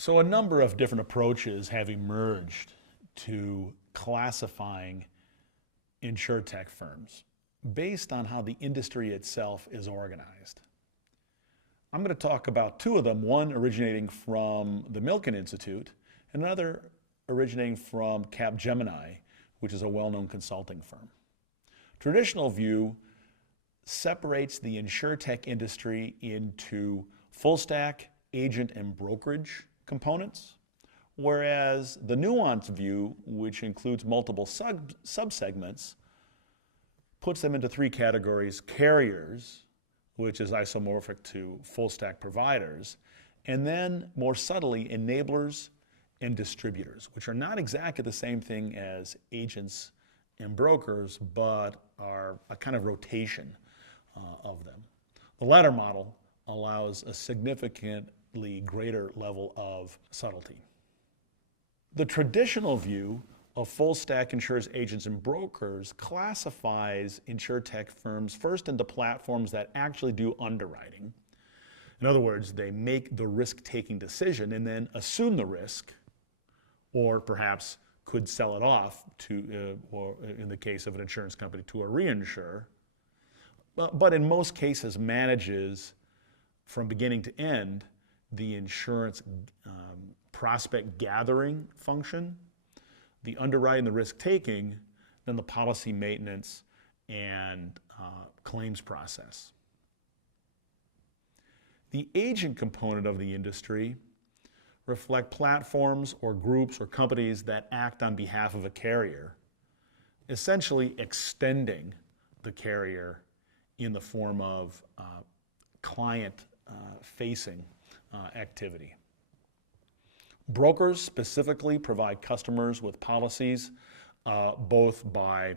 So a number of different approaches have emerged to classifying InsurTech firms based on how the industry itself is organized. I'm going to talk about two of them, one originating from the Milken Institute and another originating from Capgemini, which is a well-known consulting firm. Traditional view separates the InsurTech industry into full stack, agent, and brokerage components, whereas the nuanced view, which includes multiple subsegments, puts them into three categories: carriers, which is isomorphic to full stack providers, and then more subtly, enablers and distributors, which are not exactly the same thing as agents and brokers, but are a kind of rotation of them. The latter model allows a significantly greater level of subtlety. The traditional view of full stack insurers, agents, and brokers classifies InsurTech firms first into platforms that actually do underwriting. In other words, they make the risk-taking decision and then assume the risk, or perhaps could sell it off to, or in the case of an insurance company, to a reinsurer, but in most cases manages from beginning to end the insurance prospect gathering function, the underwriting, the risk taking, then the policy maintenance and claims process. The agent component of the industry reflect platforms or groups or companies that act on behalf of a carrier, essentially extending the carrier in the form of client-facing activity. Brokers specifically provide customers with policies both by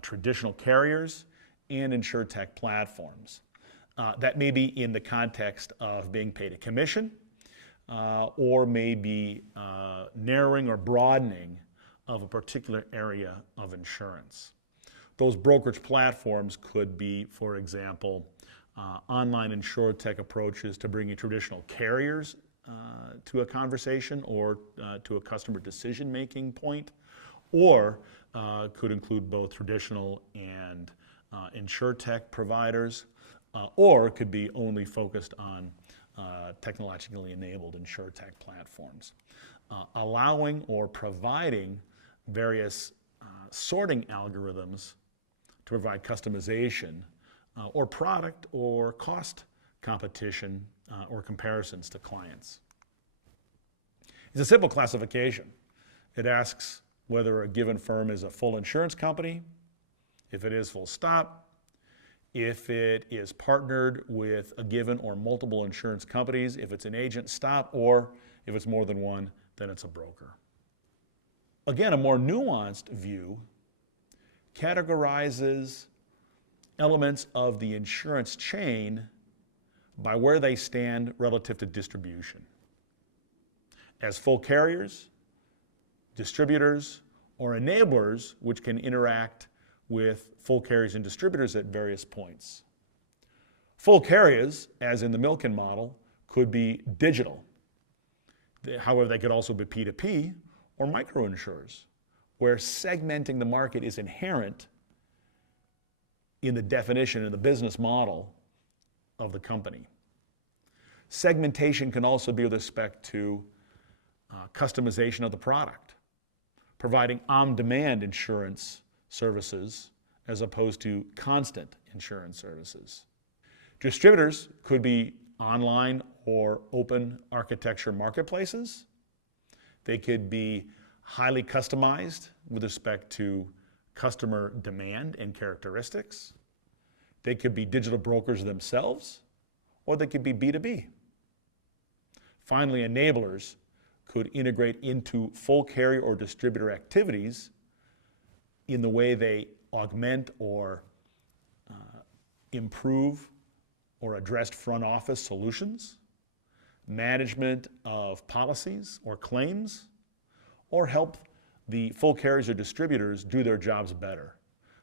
traditional carriers and InsurTech platforms. That may be in the context of being paid a commission or may be narrowing or broadening of a particular area of insurance. Those brokerage platforms could be, for example, online InsurTech approaches to bringing traditional carriers to a conversation or to a customer decision-making point, or could include both traditional and InsurTech providers, or could be only focused on technologically enabled InsurTech platforms, allowing or providing various sorting algorithms to provide customization or product or cost competition or comparisons to clients. It's a simple classification. It asks whether a given firm is a full insurance company, if it is, full stop, if it is partnered with a given or multiple insurance companies, if it's an agent, stop, or if it's more than one, then it's a broker. Again, a more nuanced view categorizes elements of the insurance chain by where they stand relative to distribution, as full carriers, distributors, or enablers, which can interact with full carriers and distributors at various points. Full carriers, as in the Milken model, could be digital. However, they could also be P2P or microinsurers, where segmenting the market is inherent in the definition and the business model of the company. Segmentation can also be with respect to customization of the product, providing on-demand insurance services as opposed to constant insurance services. Distributors could be online or open architecture marketplaces. They could be highly customized with respect to customer demand and characteristics. They could be digital brokers themselves, or they could be B2B. Finally, enablers could integrate into full carrier or distributor activities in the way they augment or improve or address front office solutions, management of policies or claims, or help the full carriers or distributors do their jobs better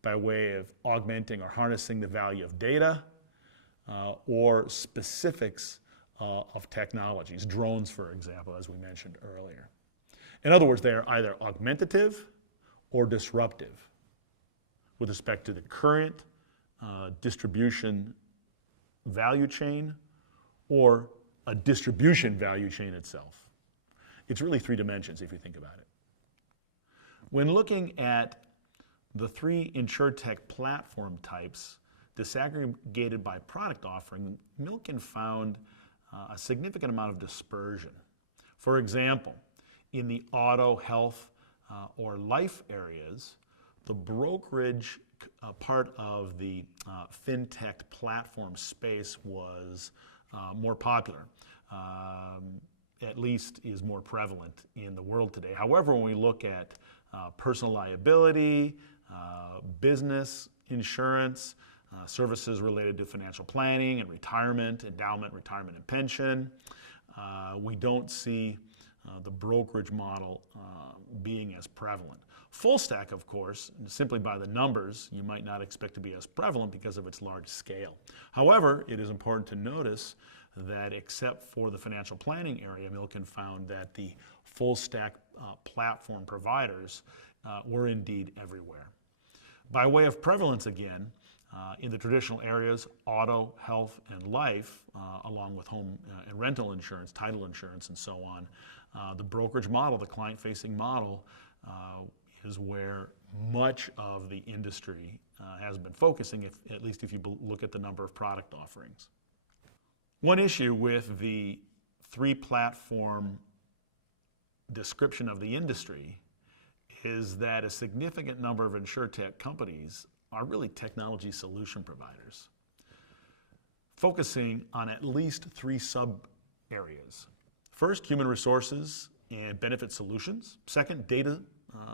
by way of augmenting or harnessing the value of data or specifics of technologies, drones, for example, as we mentioned earlier. In other words, they are either augmentative or disruptive with respect to the current distribution value chain or a distribution value chain itself. It's really three dimensions if you think about it. When looking at the three InsurTech platform types disaggregated by product offering, Milken found a significant amount of dispersion. For example, in the auto, health, or life areas, the brokerage part of the Fintech platform space was more popular, at least is more prevalent in the world today. However, when we look at personal liability, business insurance, services related to financial planning and retirement, endowment, retirement, and pension, we don't see the brokerage model being as prevalent. Full stack, of course, simply by the numbers, you might not expect to be as prevalent because of its large scale. However, it is important to notice that except for the financial planning area, Milken found that the full stack platform providers were indeed everywhere. By way of prevalence again, in the traditional areas, auto, health, and life, along with home and rental insurance, title insurance, and so on, the brokerage model, the client-facing model, is where much of the industry has been focusing, at least if you look at the number of product offerings. One issue with the three-platform description of the industry is that a significant number of InsurTech companies are really technology solution providers, focusing on at least three sub-areas. First, human resources and benefit solutions. Second, data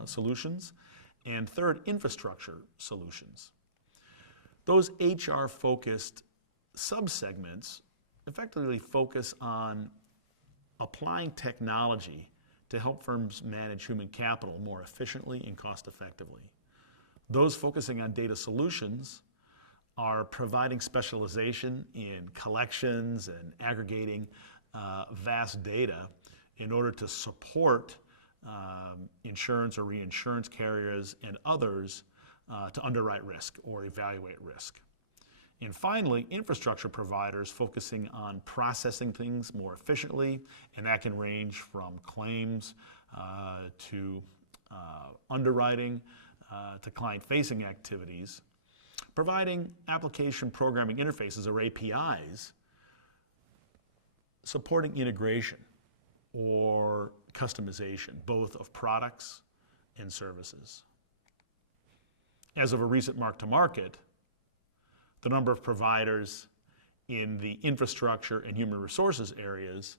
solutions. And third, infrastructure solutions. Those HR-focused subsegments effectively focus on applying technology to help firms manage human capital more efficiently and cost-effectively. Those focusing on data solutions are providing specialization in collections and aggregating vast data in order to support insurance or reinsurance carriers and others to underwrite risk or evaluate risk. And finally, infrastructure providers focusing on processing things more efficiently, and that can range from claims to underwriting to client-facing activities, providing application programming interfaces or APIs, supporting integration or customization, both of products and services. As of a recent mark-to-market, the number of providers in the infrastructure and human resources areas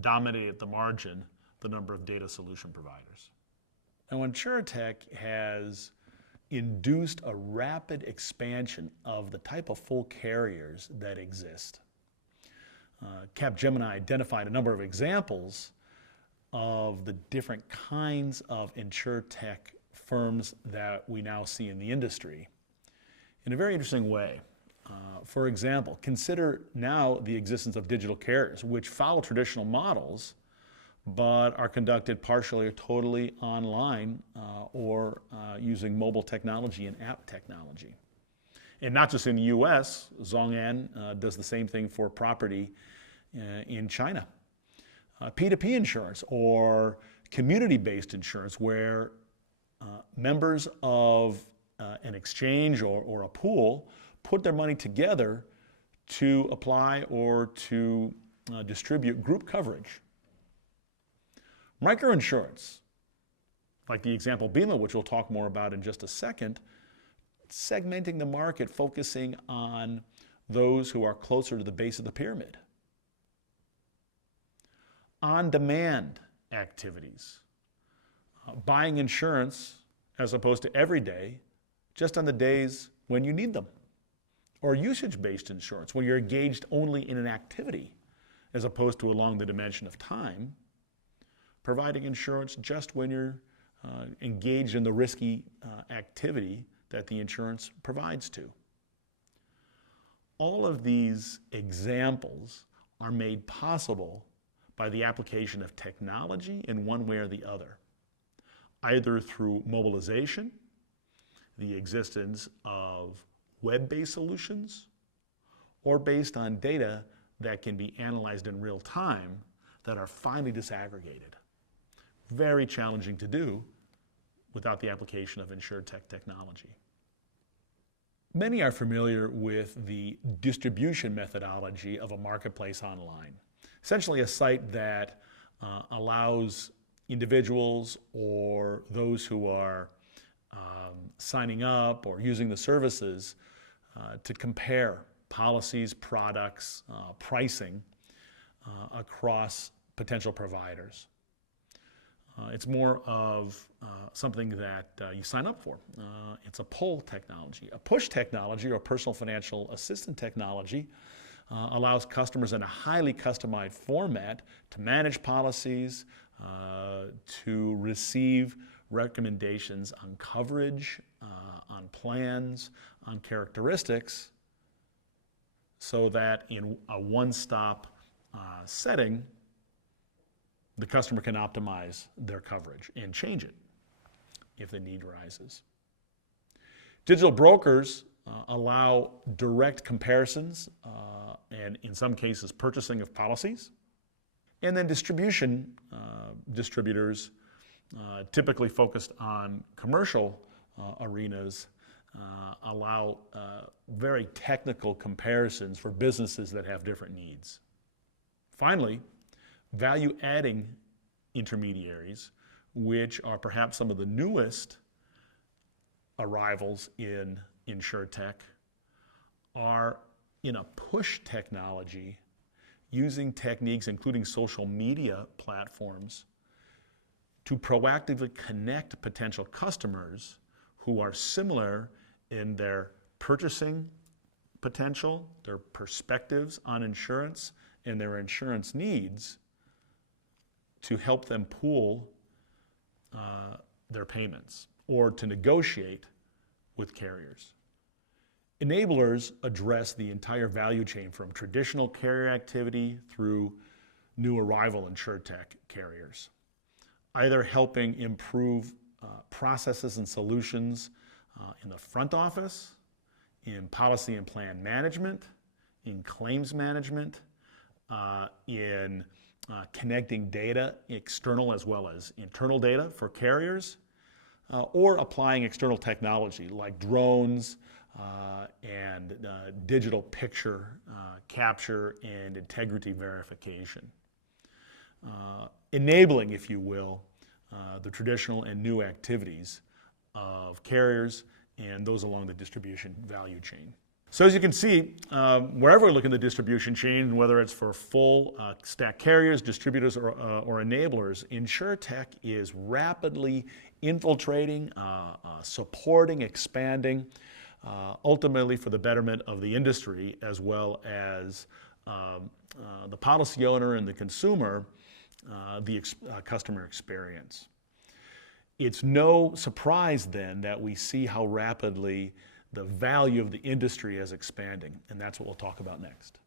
dominated at the margin the number of data solution providers. Now, InsurTech has induced a rapid expansion of the type of full carriers that exist. Capgemini identified a number of examples of the different kinds of InsurTech firms that we now see in the industry in a very interesting way. For example, consider now the existence of digital carriers, which follow traditional models, but are conducted partially or totally online or using mobile technology and app technology. And not just in the US, Zhong'an does the same thing for property in China. P2P insurance or community-based insurance where members of an exchange or a pool put their money together to apply or to distribute group coverage. Microinsurance, like the example Bima, which we'll talk more about in just a second, segmenting the market, focusing on those who are closer to the base of the pyramid. On-demand activities, buying insurance as opposed to every day, just on the days when you need them. Or usage-based insurance, when you're engaged only in an activity as opposed to along the dimension of time, providing insurance just when you're engaged in the risky activity that the insurance provides to. All of these examples are made possible by the application of technology in one way or the other, either through mobilization, the existence of web-based solutions, or based on data that can be analyzed in real time that are finely disaggregated. Very challenging to do without the application of InsurTech technology. Many are familiar with the distribution methodology of a marketplace online. Essentially a site that allows individuals or those who are signing up or using the services to compare policies, products, pricing across potential providers. It's more of something that you sign up for. It's a pull technology. A push technology, or personal financial assistant technology, allows customers in a highly customized format to manage policies, to receive recommendations on coverage, on plans, on characteristics, so that in a one-stop setting, the customer can optimize their coverage and change it if the need arises. Digital brokers allow direct comparisons and in some cases purchasing of policies. And then distributors typically focused on commercial arenas allow very technical comparisons for businesses that have different needs. Finally, value-adding intermediaries, which are perhaps some of the newest arrivals in InsurTech, are in a push technology using techniques including social media platforms to proactively connect potential customers who are similar in their purchasing potential, their perspectives on insurance, and their insurance needs, to help them pool their payments or to negotiate with carriers. Enablers address the entire value chain from traditional carrier activity through new arrival InsurTech carriers, either helping improve processes and solutions in the front office, in policy and plan management, in claims management, in connecting data, external as well as internal data for carriers, or applying external technology like drones and digital picture capture and integrity verification. Enabling, if you will, the traditional and new activities of carriers and those along the distribution value chain. So as you can see, wherever we look in the distribution chain, whether it's for full stack carriers, distributors, or enablers, InsurTech is rapidly infiltrating, supporting, expanding, ultimately for the betterment of the industry as well as the policy owner and the consumer, the customer experience. It's no surprise then that we see how rapidly the value of the industry is expanding, and that's what we'll talk about next.